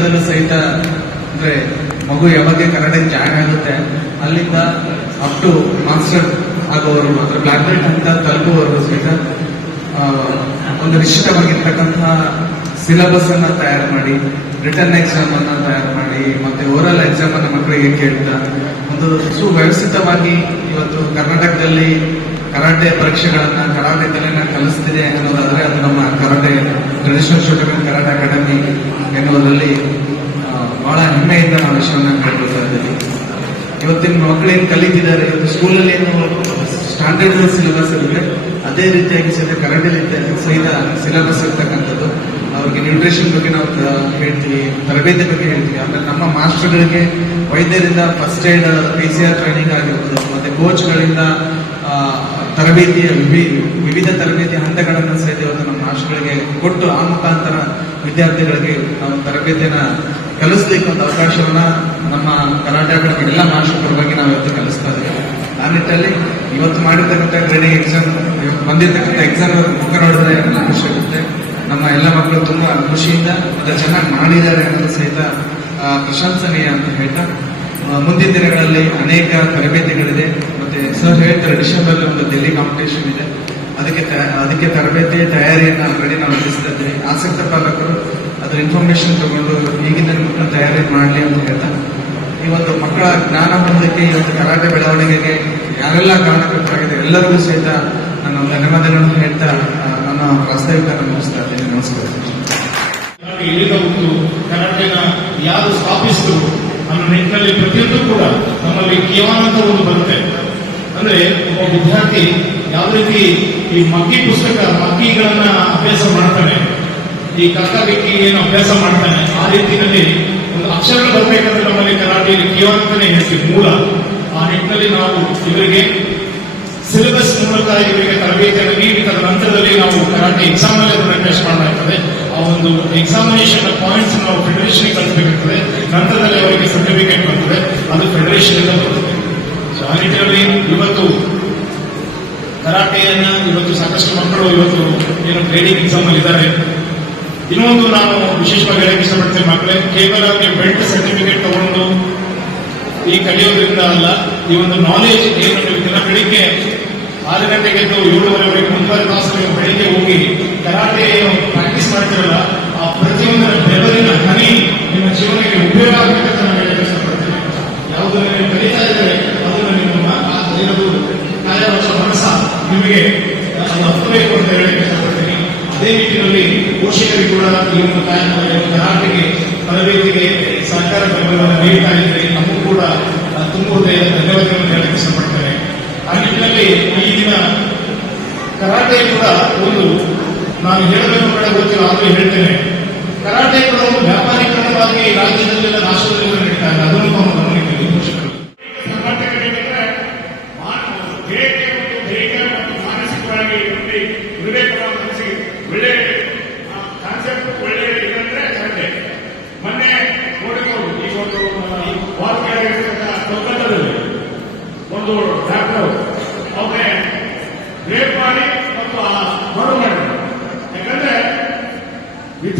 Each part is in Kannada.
ಹಂತದಲ್ಲೂ ಸಹಿತ, ಅಂದ್ರೆ ಮಗು ಯಾವಾಗ ಕನ್ನಡಕ್ಕೆ ಜಾಯ್ನ್ ಆಗುತ್ತೆ, ಅಲ್ಲಿಂದ ಅಪ್ ಟು ಮಾಸ್ಟರ್ ಆಗೋವರೆಗೂ ಮಾತ್ರ ಬ್ಲಾಕ್ ಬೆಲ್ಟ್ ಅಂತ ತಲುಪುವವರೆಗೂ ಸಹಿತ ಒಂದು ನಿಶ್ಚಿತವಾಗಿರ್ತಕ್ಕಂತಹ ಸಿಲೆಬಸ್ ಅನ್ನ ತಯಾರು ಮಾಡಿ ರಿಟರ್ನ್ ಎಕ್ಸಾಮ್ ಅನ್ನ ತಯಾರು ಮಾಡಿ, ಮತ್ತೆ ಓರಲ್ ಎಕ್ಸಾಮ್ ಅನ್ನ ಮಕ್ಕಳಿಗೆ ಕೇಳ್ತಾ, ಒಂದು ಸುವ್ಯವಸ್ಥಿತವಾಗಿ ಇವತ್ತು ಕರ್ನಾಟಕದಲ್ಲಿ ಕರಾಟೆ ಪರೀಕ್ಷೆಗಳನ್ನ, ಕರಾಟೆ ಕಲೆನ ಕಲಿಸ್ತಿದೆ ಅನ್ನೋದಾದ್ರೆ ಅದು ನಮ್ಮ ಕರಾಟೆ ಟ್ರೆಡಿಷನಲ್ ಶೂಟರ್ ಕರಾಟೆ ಅಕಾಡೆಮಿ ಎನ್ನುವುದರಲ್ಲಿ ಬಹಳ ಹೆಮ್ಮೆಯಿಂದ ನಾವು ವಿಷಯವನ್ನು ಕೇಳ್ಕೊಳ್ತಾ ಇದ್ದೀವಿ. ಇವತ್ತಿನ ಮಕ್ಕಳೇನು ಕಲಿತಿದ್ದಾರೆ? ಇವತ್ತು ಸ್ಕೂಲಲ್ಲಿ ಏನು ಸ್ಟ್ಯಾಂಡರ್ಡ್ ಸಿಲೆಬಸ್ ಇರುತ್ತೆ. ಅದೇ ರೀತಿಯಾಗಿ ಸಹಿತ ಕರಾಟೆ ಸಹಿತ ಸಿಲೆಬಸ್ ಇರ್ತಕ್ಕಂಥದ್ದು. ಅವ್ರಿಗೆ ನ್ಯೂಟ್ರಿಷನ್ ಬಗ್ಗೆ ನಾವು ಹೇಳ್ತೀವಿ, ತರಬೇತಿ ಬಗ್ಗೆ ಹೇಳ್ತೀವಿ. ಆಮೇಲೆ ನಮ್ಮ ಮಾಸ್ಟರ್ಗಳಿಗೆ ವೈದ್ಯರಿಂದ first aid P C R training ಆಗಿರ್ಬೋದು ಮತ್ತೆ ಕೋಚ್ಗಳಿಂದ ತರಬೇತಿಯ ವಿವಿ ವಿವಿಧ ತರಬೇತಿ ಹಂತಗಳನ್ನು ಸಹಿತ ಇವತ್ತು ನಮ್ಮ ಮಾಸ್ಟರ್ಗಳಿಗೆ ಕೊಟ್ಟು ಆ ಮುಖಾಂತರ ವಿದ್ಯಾರ್ಥಿಗಳಿಗೆ ನಾವು ತರಬೇತಿಯನ್ನ ಕಲಿಸ್ಲಿಕ್ಕೆ ಒಂದು ಅವಕಾಶವನ್ನ ನಮ್ಮ ಕರ್ನಾಟಕದ ಎಲ್ಲ ಪರವಾಗಿ ನಾವು ಇವತ್ತು ಕಲಿಸ್ತಾ ಇದ್ದೀವಿ. ಆ ನಿಟ್ಟಲ್ಲಿ ಇವತ್ತು ಮಾಡಿರ್ತಕ್ಕಂಥ ಗ್ರೇಡಿಂಗ್ ಎಕ್ಸಾಮ್ ಬಂದಿರತಕ್ಕಂಥ ಎಕ್ಸಾಮ್ ಮುಖ ನೋಡಿದ್ರೆ ಆಗುತ್ತೆ. ನಮ್ಮ ಎಲ್ಲ ಮಕ್ಕಳು ತುಂಬಾ ಖುಷಿಯಿಂದ ಮತ್ತೆ ಚೆನ್ನಾಗಿ ಮಾಡಿದ್ದಾರೆ ಅನ್ನೋದು ಸಹಿತ ಪ್ರಶಂಸನೀಯ ಅಂತ ಹೇಳ್ತಾ ಮುಂದಿನ ದಿನಗಳಲ್ಲಿ ಅನೇಕ ತರಬೇತಿಗಳಿದೆ. ಮತ್ತೆ ಸರ್ ಹೇಳ್ತಾರೆ ಡಿಸೆಂಬರ್ ಒಂದು ಡೆಲ್ಲಿ ಕಾಂಪಿಟೇಷನ್ ಇದೆ. ಅದಕ್ಕೆ ಅದಕ್ಕೆ ತರಬೇತಿ ತಯಾರಿಯನ್ನು ಆಲ್ರೆಡಿ ನಾವು ನಡೆಸ್ತಾ ಇದ್ದೀವಿ. ಆಸಕ್ತ ಪಾಲಕರು ಅದರ ಇನ್ಫಾರ್ಮೇಶನ್ ತಗೊಂಡು ಈಗಿನ ಮಕ್ಕಳ ತಯಾರಿ ಮಾಡಲಿ ಅಂತ ಹೇಳ್ತಾ, ಈ ಒಂದು ಮಕ್ಕಳ ಜ್ಞಾನ ಬಂದಕ್ಕೆ ಈ ಒಂದು ಕರಾಟೆ ಬೆಳವಣಿಗೆಗೆ ಯಾರೆಲ್ಲ ಕಾರಣಕರ್ತರಾಗಿದೆ ಎಲ್ಲರಿಗೂ ಸಹಿತ ನಾನು ಧನ್ಯವಾದಗಳನ್ನು ಹೇಳ್ತಾ ನನ್ನ ಪ್ರಾಸ್ತಾವಿಕ ಮುಗಿಸ್ತಾ ಇದ್ದೀನಿ. ನಮಸ್ಕಾರ. ಯಾರು ಸ್ಥಾಪಿಸಿದ್ರು ಅನ್ನೋ ನಿಟ್ಟಿನಲ್ಲಿ ಪ್ರತಿಯೊಂದು ಕೂಡ ನಮ್ಮಲ್ಲಿ ಅಂತ ಒಂದು ಬರುತ್ತೆ. ಅಂದ್ರೆ ಒಬ್ಬ ವಿದ್ಯಾರ್ಥಿ ಯಾವ ರೀತಿ ಈ ಮಕ್ಕಿ ಪುಸ್ತಕ ಮಕ್ಕಿಗಳನ್ನ ಅಭ್ಯಾಸ ಮಾಡ್ತಾನೆ. ಈ ಕಕ್ಕಗಿಕ್ಕಿ ಏನು ಅಭ್ಯಾಸ ಮಾಡ್ತಾನೆ, ಆ ರೀತಿಯಲ್ಲಿ ಒಂದು ಅಕ್ಷರ ಬರಬೇಕಂದ್ರೆ ನಮ್ಮಲ್ಲಿ ಕರಾಟೆಯಲ್ಲಿ ಕಿಯಾನ್ ಅಂತಾನೆ ಮೂಲ. ಆ ನಿಟ್ಟಿನಲ್ಲಿ ನಾವು ಇವರಿಗೆ ಸಿಲೆಬಸ್ ಮೂಲಕ ಇವರಿಗೆ ತರಬೇತಿಯನ್ನು ನೀಡಿ ನಂತರದಲ್ಲಿ ನಾವು ಕರಾಟೆ ಎಕ್ಸಾಮ್ನಲ್ಲಿ ಅದನ್ನು ಟೆಸ್ಟ್ ಮಾಡಲಾಗ್ತದೆ ಆ ಒಂದು ಎಕ್ಸಾಮಿನೇಷನ್ ಪಾಯಿಂಟ್ಸ್ ನಾವು ಫೆಡರೇಷನ್ ಕಲಿಸಬೇಕಾಗ್ತದೆ ನಂತರದಲ್ಲಿ ಅವರಿಗೆ ಸರ್ಟಿಫಿಕೇಟ್ ಬರ್ತದೆ. ಅದು ಫೆಡರೇಷನ್ ಇಂದ ಬರುತ್ತೆ. ಸೊ ಇವತ್ತು ಕರಾಟೆಯನ್ನ ಇವತ್ತು ಸಾಕಷ್ಟು ಮಕ್ಕಳು ಇವತ್ತು ಏನು ಟ್ರೈನಿಂಗ್ ಎಕ್ಸಾಮ್ ಅಲ್ಲಿ ಇದ್ದಾರೆ. ಇನ್ನೊಂದು ನಾನು ವಿಶೇಷವಾಗಿ ಹೇಳಕ್ಕೆ ಇಷ್ಟಪಡ್ತೇನೆ ಮಕ್ಕಳೇ, ಕೇವಲ ಬೆಲ್ಟ್ ಸರ್ಟಿಫಿಕೇಟ್ ತಗೊಂಡು ಈ ಕಲಿಯೋದ್ರಿಂದ ಅಲ್ಲ, ಈ ಒಂದು ನಾಲೆಜ್ ಏನು ದಿನ ಬೆಳಿಗ್ಗೆ ಆರು ಗಂಟೆಗೆ ಏಳುವರೆವರೆಗೆ ಮುಂಬರುವ ತಾಸು ಬೆಳಿಗ್ಗೆ ಹೋಗಿ ಕರಾಟೆ ಪ್ರಾಕ್ಟೀಸ್ ಮಾಡ್ತಿರಲ್ಲ, ಆ ಪ್ರತಿಯೊಂದರ ಬೆವರಿನ ಹನಿ ನಿಮ್ಮ ಜೀವನಕ್ಕೆ ಉಪಯೋಗ ಆಗಬೇಕಂತ ನಾನು ಹೇಳಕ್ಕೆ ಇಷ್ಟಪಡ್ತೀನಿ ಯಾವುದನ್ನು ನೀವು ಕಲಿತಾ ಇದ್ದಾರೆ ಅದನ್ನು ನಿಮ್ಮ ಆ- ಏನದು ಕಾಯ ವಚನ ಮನಸ್ಸ ನಿಮಗೆ ಅದು ಹತ್ತಬೇಕು ಇಷ್ಟಪಡ್ತೀನಿ ಅದೇ ನಿಟ್ಟಿನಲ್ಲಿ ಪೋಷಕರಿಗೆ ಕೂಡ ಈ ಒಂದು ತರಬೇತಿಗೆ ಸರ್ಕಾರ ಬೆಂಬಲವನ್ನು ನೀಡ್ತಾ ಇದ್ದರೆ ನಮಗೂ ಕೂಡ ತುಂಬ ಹೃದಯದ ಧನ್ಯವಾದಗಳನ್ನು ಹೇಳಕ್ಕೆ ಇಷ್ಟಪಡ್ತೇನೆ ಆ ನಿಟ್ಟಿನಲ್ಲಿ ಈ ದಿನ ಕರಾಟೆ ಕೂಡ ಒಂದು ನಾನು ಹೇಳಬೇಕು ಬೇಡ ಗೊತ್ತಿಲ್ಲ, ಆದರೂ ಹೇಳ್ತೇನೆ. ಕರಾಟೆ ಕೂಡ ಒಂದು ವ್ಯಾಪಾರೀಕರಣವಾಗಿ ರಾಜ್ಯದಲ್ಲೆಲ್ಲ ರಾಷ್ಟ್ರದಲ್ಲೆಲ್ಲ ನಡೀತಾ ಇದೆ ಅದನ್ನು ನಾವು ಗಮನಿದ್ದೀವಿ ಪೋಷಕರು ಕರ್ನಾಟಕ ಹೇಳಿದ್ರೆ ದೇಹಕ್ಕೆ ಒಂದು ದೈಹಿಕ ಮತ್ತು ಮಾನಸಿಕವಾಗಿ ಒಂದು ಇರಬೇಕಲ್ಲ ಮನಸ್ಸಿಗೆ ಒಳ್ಳೆ ಕಾನ್ಸೆಪ್ಟ್ ಒಳ್ಳೆ ಇದಂದ್ರೆ ಕರಾಟೆ ಮೊನ್ನೆ ನೋಡಿಕೊಂಡು ಈಗ ಒಂದು ವಾರ್ತೆಯಾಗಿರ್ತಕ್ಕಂಥ ಕೊಲ್ಕತ್ತಾದಲ್ಲಿ ಒಂದು ಡಾಕ್ಟರ್ ಅವ್ರನ್ನೇ ರೇಪ್ ಮಾಡಿ ಮತ್ತು ಆ ಮರು ಮಾಡಿದ್ರು ಯಾಕಂದ್ರೆ ವಿದ್ಯಾರ್ಥಿಗಳಿಗೆ ಬಹಳ ಆತ್ಮರಕ್ಷಣೆಗೋಸ್ಕರ ಕಾಪಾಡತಕ್ಕ ಒಂದು ತರಬೇತಿ ಅಂದ್ರೆ ಅದು ಒಳ್ಳೆ ಅತ್ಯುತ್ತಮವಾಗಿದೆ ಯಾಕಂದ್ರೆ ಸ್ವ- ಒಂದು ಯಾರಿಗೆ ನಮಗೆ ಸ್ವಲ್ಪ ಯಾರಿಗೂ ಡಿಪೆಂಡ್ ಆಗಬೇಕಾಗಿಲ್ಲ ನಮ್ಮ ಆತ್ಮರಕ್ಷಣೆ ನಾವು ಕೈಗೊಳ್ಳಬೇಕು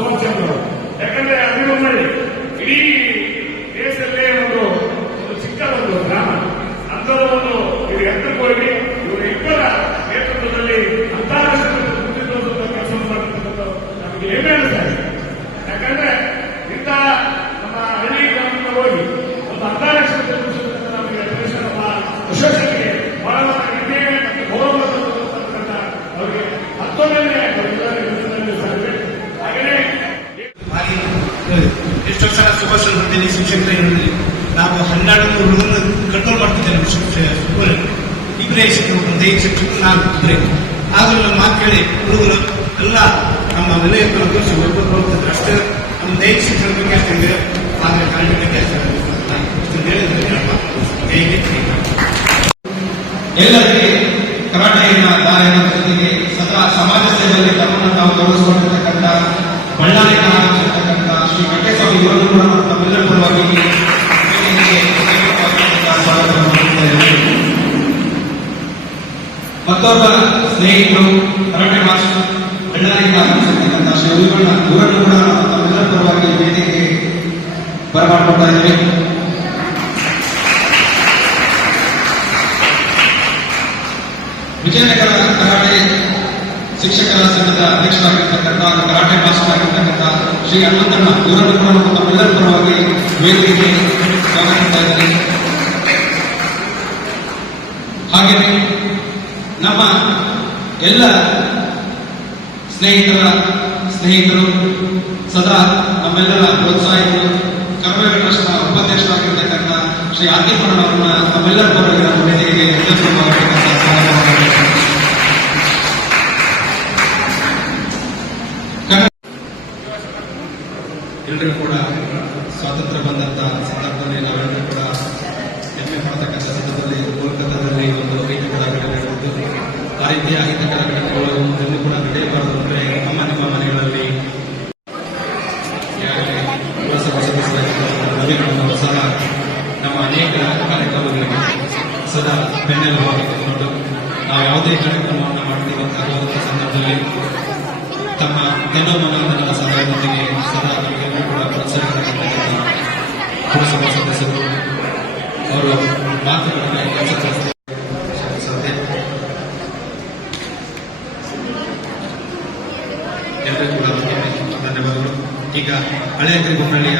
ಸುವರ್ಚಂದ್ರ ಯಾಕಂದ್ರೆ ಅಭಿನವ ಮಾಡಿ ಇಡೀ ದೇಶದಲ್ಲೇ ಒಂದು ಚಿಕ್ಕ ಒಂದು ಗ್ರಾಮ. ಅಂತದ ಒಂದು ಇವರು ಎತ್ತಕ್ಕೆ ಹೋಗಿ ಇವರು ಇಬ್ಬರ ನೇತೃತ್ವದಲ್ಲಿ ಅಂತಾರಾಷ್ಟ್ರೀಯ ಕೆಲಸ ಮಾಡತಕ್ಕಂಥ ನಮಗೆ ಹೆಮ್ಮೆ ಅನಿಸ್ತಾರೆ ಯಾಕಂದ್ರೆ ಇಂತಹ ನಮ್ಮ ಹಳ್ಳಿ ಗ್ರಾಮಕ್ಕೆ ಹೋಗಿ ಒಂದು ಅಂತಾರಾಷ್ಟ್ರೀಯ ಎಷ್ಟೋ ಸಲ ಸುಭಾಷ್ ಹೊಂದಿನಿ ಶಿಕ್ಷಕರ ಹೇಳಿದ್ರಿ, ನಾವು ಹನ್ನೆರಡು ಹುಡುಗರನ್ನ ಕಂಟ್ರೋಲ್ ಮಾಡ್ತಿದ್ದೇವೆ ನಮ್ಮ ಶಿಕ್ಷಕ ಸ್ಕೂಲ್ ಇಬ್ಬರೇ ಶಿಕ್ಷಕರು ಒಂದು ಐದು ಶಿಕ್ಷಕರು ನಾನು ಇಬ್ಬರೇ ಆದರೂ ನಮ್ಮ ಮಾತು ಕೇಳಿ, ಹುಡುಗರು, ಎಲ್ಲ ನಮ್ಮ ಒಬ್ಬರು ಹೋಗ್ತಿದ್ರು. ಅಷ್ಟೇ, ನಮ್ಮ ದೈಹಿಕ ಶಿಕ್ಷಣ ಬಗ್ಗೆ ಆಗ್ತಿದೆ ಆದರೆ ಕರೆಂಟ್ ಬಗ್ಗೆ ಆಗ್ತದೆ ಇಷ್ಟನ್ನು ಹೇಳಿದ್ರೆ ನಮ್ಮ ಕೈಗೆ ಕೈ. ಎಲ್ಲರಿಗೆ ಕರಾಟೆಯನ್ನ ದಾರಿಯ ಜೊತೆಗೆ ಸದಾ ಸಮಾಜ ಸೇವೆಯಲ್ಲಿ ತಮ್ಮನ್ನು ನಾವು ತೋರಿಸಿಕೊಂಡಿರ್ತಕ್ಕಂಥ ಬಳ್ಳಾರಿ ಆಗಿರ್ತಕ್ಕಂಥ ಶ್ರೀ ವೆಂಕಟೇಶ್ವರ ಇವರನ್ನು ಕೂಡ ತಮ್ಮೆಲ್ಲರ ಪರವಾಗಿ ವೇದಿಕೆಗೆ ಸ್ವಾಗತವನ್ನು ಕೋರ್ತಾ ಇದ್ದೇನೆ. ಮತ್ತೊಬ್ಬ ಕರಾಟೆ ಮಾಸ್ಟರ್ ಬಳ್ಳಾರಿಯಿಂದ ಆಗಮಿಸಿರ್ತಕ್ಕಂಥ ಶ್ರೀ ಉಳಿವಣ್ಣ ಇವರನ್ನು ಕೂಡ ತಮ್ಮೆಲ್ಲರ ಇದ್ದೇವೆ. ವಿಜಯನಗರ ಕರಾಟೆ ಶಿಕ್ಷಕರ ಸಂಘದ ಅಧ್ಯಕ್ಷರಾಗಿರ್ತಕ್ಕಂಥ ಕರಾಟೆ ಮಾಸ್ಟರ್ ಆಗಿರ್ತಕ್ಕಂಥ ಶ್ರೀ ಹನುಮಂತಣ್ಣ ಇವರನ್ನು ಕೂಡ ತಮ್ಮೆಲ್ಲರ ಪರವಾಗಿ ವೇದಿಕೆಗೆ ಸ್ವಾಗತಿಸ್ತಾ ಹಾಗೆಯೇ ನಮ್ಮ ಎಲ್ಲ ಸ್ನೇಹಿತರ ಸ್ನೇಹಿತರು ಸದಾ ನಮ್ಮೆಲ್ಲರ ಪ್ರೋತ್ಸಾಹಿಗಳು. ಕರ್ನಾಟಕ ಟ್ರಸ್ಟ್ನ ಉಪಾಧ್ಯಕ್ಷರಾಗಿರ್ತಕ್ಕಂಥ ಶ್ರೀ ಆದಿಪಣ್ಣ ಅವರನ್ನ ನಮ್ಮೆಲ್ಲರ ಪರವಾಗಿ ನಮ್ಮ ವೇದಿಕೆಗೆ ಎಲ್ಲರೂ ಕೂಡ ಸ್ವಾತಂತ್ರ್ಯ ಬಂದಂತಹ ಸಂದರ್ಭದಲ್ಲಿ ನಾವೆಲ್ಲರೂ ಕೂಡ ಹೆಮ್ಮೆ ಪಡತಕ್ಕಂಥ ಸಂದರ್ಭದಲ್ಲಿ ಕೋಲ್ಕತ್ತಾದಲ್ಲಿ ಒಂದು ಐತಿಕರ ಘಟನೆ ನಡೆದಿದ್ದು ಆ ರೀತಿಯ ಅಹಿತಕರ ಘಟನೆಗಳು ಎಲ್ಲೂ ಕೂಡ ನಡೆಯಬಾರದು ಅಂದ್ರೆ ನಮ್ಮ ನಿಮ್ಮ ಮನೆಗಳಲ್ಲಿ ಈಗಾಗಲೇ ಪುರಸಭಾ ಸದಸ್ಯರಾಗಿದ್ದ ರವಿಗಳನ್ನು ಸಹ ನಮ್ಮ ಅನೇಕ ಕಾರ್ಯಕ್ರಮಗಳಿಗೆ ಸದಾ ಬೆನ್ನೆಲುಬಾಗಿ ಕೂತ್ಕೊಂಡು ನಾವು ಯಾವುದೇ ಕಾರ್ಯಕ್ರಮವನ್ನು ಮಾಡ್ತೀವಿ ಅಂತ ಆಗುವಂಥ ಸಂದರ್ಭದಲ್ಲಿ ತಮ್ಮ ತೆನ್ನೋ ಮನೋಧನದ ಸಹಾಯದೊಂದಿಗೆ ಸದಾ ನಮಗೆಲ್ಲರೂ ಕೂಡ ಪ್ರೋತ್ಸಾಹಿಸತಕ್ಕಂಥ ಪುರಸಭಾ ಸದಸ್ಯರು ಅವರು ಮಾತುಗಳನ್ನು ಕೆಲಸ ಕೂಡ ಧನ್ಯವಾದಗಳು. ಈಗ ಹಳೆಯ ಕರಿಬೊಮ್ಮಳ್ಳಿಯ